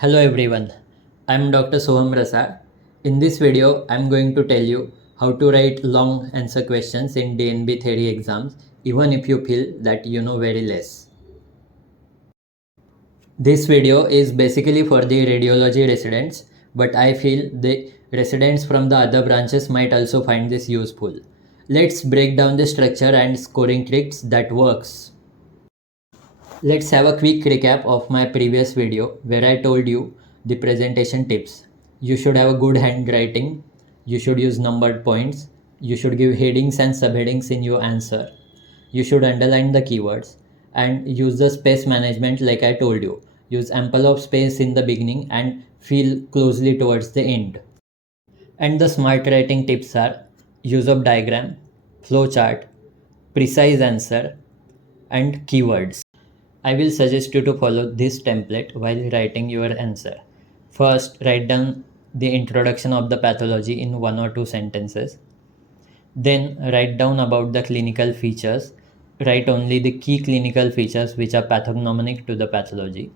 Hello everyone, I'm Dr. Soham Rasal. In this video, I'm going to tell you how to write long answer questions in DNB Theory exams even if you feel that you know very less. This video is basically for the radiology residents, but I feel the residents from the other branches might also find this useful. Let's break down the structure and scoring tricks that works. Let's have a quick recap of my previous video where I told you the presentation tips. You should have a good handwriting, you should use numbered points, you should give headings and subheadings in your answer, you should underline the keywords, and use the space management like I told you. Use ample of space in the beginning and fill closely towards the end. And the smart writing tips are use of diagram, flowchart, precise answer, and keywords. I will suggest you to follow this template while writing your answer. First, write down the introduction of the pathology in 1 or 2 sentences. Then, write down about the clinical features. Write only the key clinical features which are pathognomonic to the pathology.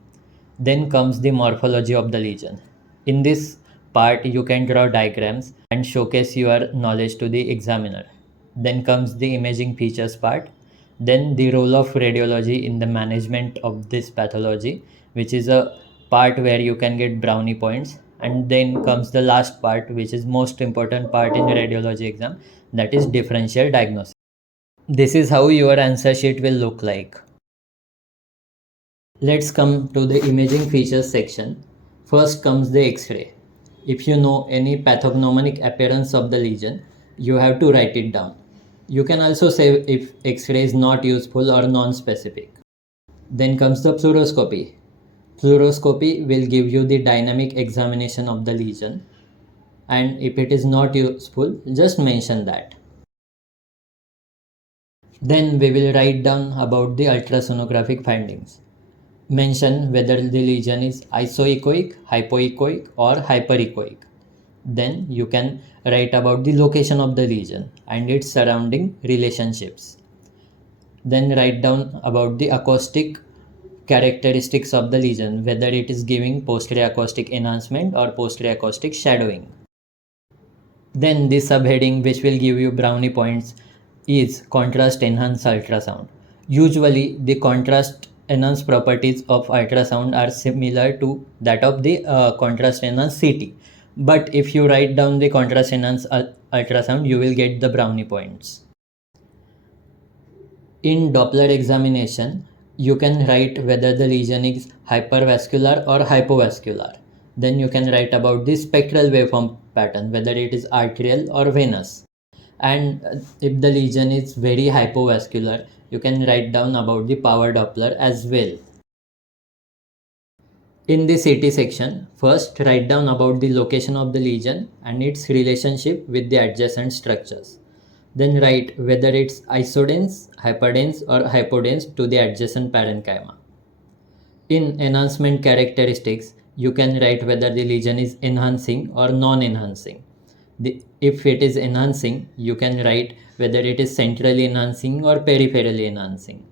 Then comes the morphology of the lesion. In this part, you can draw diagrams and showcase your knowledge to the examiner. Then comes the imaging features part. Then the role of radiology in the management of this pathology, which is a part where you can get brownie points. And then comes the last part, which is most important part in radiology exam, that is differential diagnosis. This is how your answer sheet will look like. Let's come to the imaging features section. First comes the X-ray. If you know any pathognomonic appearance of the lesion, you have to write it down. You can also say if X-ray is not useful or non-specific. Then comes the fluoroscopy. Fluoroscopy will give you the dynamic examination of the lesion, and if it is not useful, just mention that. Then we will write down about the ultrasonographic findings. Mention whether the lesion is isoechoic, hypoechoic, or hyperechoic. Then you can write about the location of the lesion and its surrounding relationships. Then write down about the acoustic characteristics of the lesion, whether it is giving posterior acoustic enhancement or posterior acoustic shadowing. Then the subheading which will give you brownie points is contrast enhanced ultrasound. Usually the contrast enhanced properties of ultrasound are similar to that of the contrast enhanced CT. But if you write down the contrast enhanced ultrasound, you will get the brownie points. In Doppler examination, you can write whether the lesion is hypervascular or hypovascular. Then you can write about the spectral waveform pattern, whether it is arterial or venous. And if the lesion is very hypovascular, you can write down about the power Doppler as well. In the CT section, first write down about the location of the lesion and its relationship with the adjacent structures. Then write whether it's isodense, hyperdense, or hypodense to the adjacent parenchyma. In enhancement characteristics, you can write whether the lesion is enhancing or non-enhancing. If it is enhancing, you can write whether it is centrally enhancing or peripherally enhancing.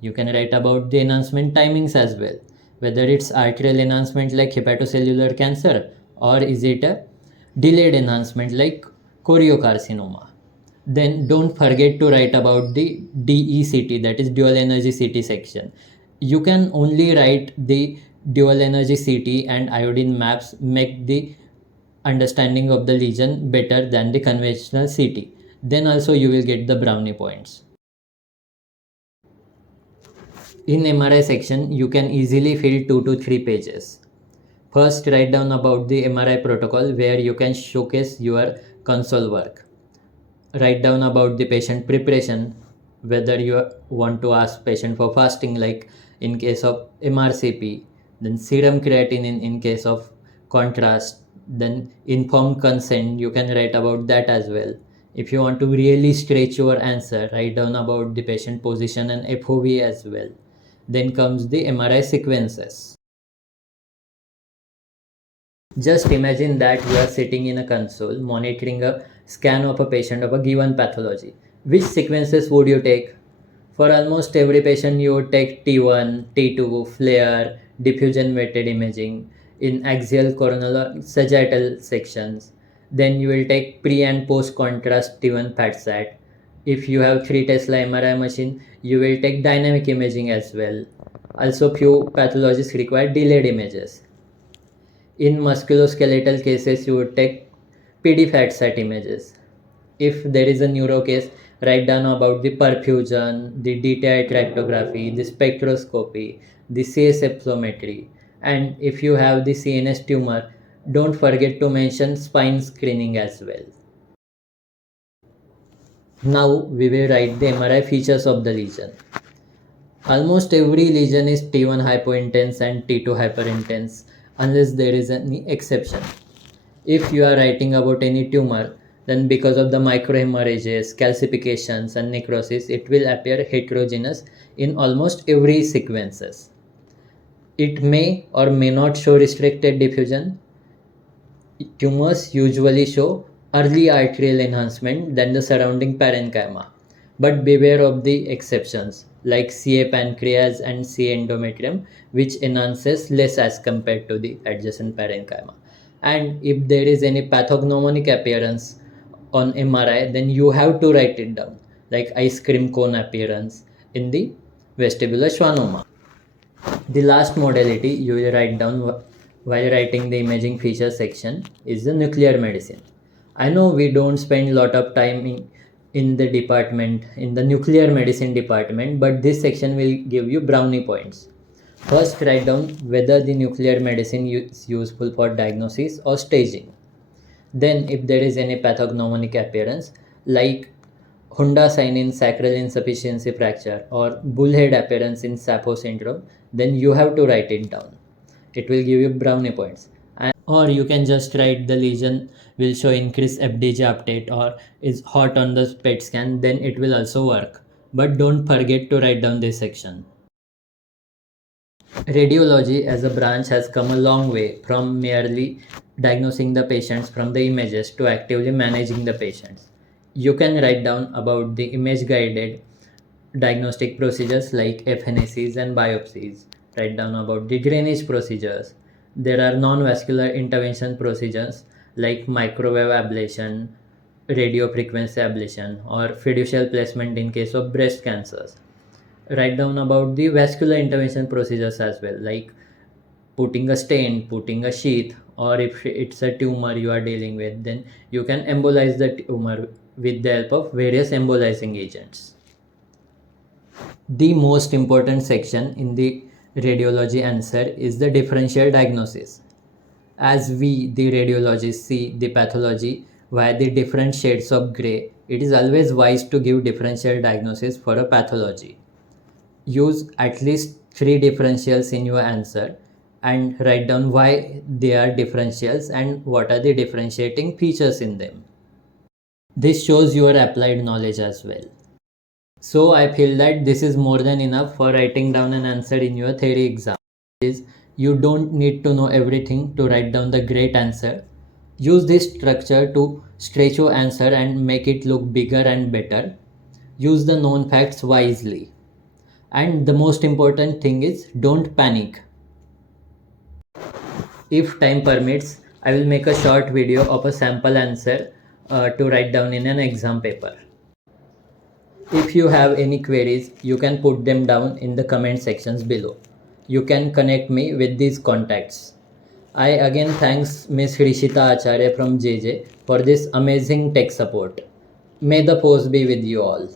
You can write about the enhancement timings as well, whether it's arterial enhancement like hepatocellular cancer or is it a delayed enhancement like choriocarcinoma. Then don't forget to write about the DECT, that is dual energy CT section. You can only write the dual energy CT and iodine maps make the understanding of the lesion better than the conventional CT. Then also you will get the brownie points. In MRI section, you can easily fill 2 to 3 pages. First, write down about the MRI protocol where you can showcase your console work. Write down about the patient preparation, whether you want to ask patient for fasting like in case of MRCP, then serum creatinine in case of contrast, then informed consent, you can write about that as well. If you want to really stretch your answer, write down about the patient position and FOV as well. Then comes the MRI sequences. Just imagine that you are sitting in a console monitoring a scan of a patient of a given pathology. Which sequences would you take? For almost every patient, you would take T1, T2, FLAIR, diffusion weighted imaging. in axial, coronal, or sagittal sections. Then you will take pre and post contrast T1 PATSAT. If you have 3 Tesla MRI machine, you will take dynamic imaging as well. Also, few pathologists require delayed images. In musculoskeletal cases, you would take PD FATSAT images. If there is a neuro case, write down about the perfusion, the DTI tractography, the spectroscopy, the CSF flometry, and if you have the CNS tumor, don't forget to mention spine screening as well. Now we will write the MRI features of the lesion. Almost every lesion is T1 hypointense and T2 hyperintense unless there is any exception. If you are writing about any tumor, then because of the microhemorrhages, calcifications and necrosis, it will appear heterogeneous in almost every sequences. It may or may not show restricted diffusion. Tumors usually show early arterial enhancement than the surrounding parenchyma. But beware of the exceptions like CA pancreas and CA endometrium, which enhances less as compared to the adjacent parenchyma. And if there is any pathognomonic appearance on MRI, then you have to write it down, like ice cream cone appearance in the vestibular schwannoma. The last modality you will write down while writing the imaging feature section is the nuclear medicine. I know we don't spend a lot of time in the department, in the nuclear medicine department, but this section will give you brownie points. First, write down whether the nuclear medicine is useful for diagnosis or staging. Then, if there is any pathognomonic appearance like Honda sign in sacral insufficiency fracture or bullhead appearance in Sappho syndrome, then you have to write it down. It will give you brownie points. Or you can just write the lesion will show increased FDG update or is hot on the PET scan, then it will also work. But don't forget to write down this section. Radiology as a branch has come a long way from merely diagnosing the patients from the images to actively managing the patients. You can write down about the image guided diagnostic procedures like FNACs and biopsies. Write down about the drainage procedures. There are non-vascular intervention procedures like microwave ablation, radiofrequency ablation, or fiducial placement in case of breast cancers. Write down about the vascular intervention procedures as well, like putting a stent, putting a sheath, or if it's a tumor you are dealing with, then you can embolize the tumor with the help of various embolizing agents. The most important section in the radiology answer is the differential diagnosis. As we, the radiologists, see the pathology via the different shades of grey, it is always wise to give differential diagnosis for a pathology. Use at least 3 differentials in your answer and write down why they are differentials and what are the differentiating features in them. This shows your applied knowledge as well. So I feel that this is more than enough for writing down an answer in your theory exam. You don't need to know everything to write down the great answer. Use this structure to stretch your answer and make it look bigger and better. Use the known facts wisely. And the most important thing is don't panic. If time permits, I will make a short video of a sample answer to write down in an exam paper. If you have any queries, you can put them down in the comment sections below. You can connect me with these contacts. I again thanks Ms. Rishita Acharya from JJ for this amazing tech support. May the force be with you all.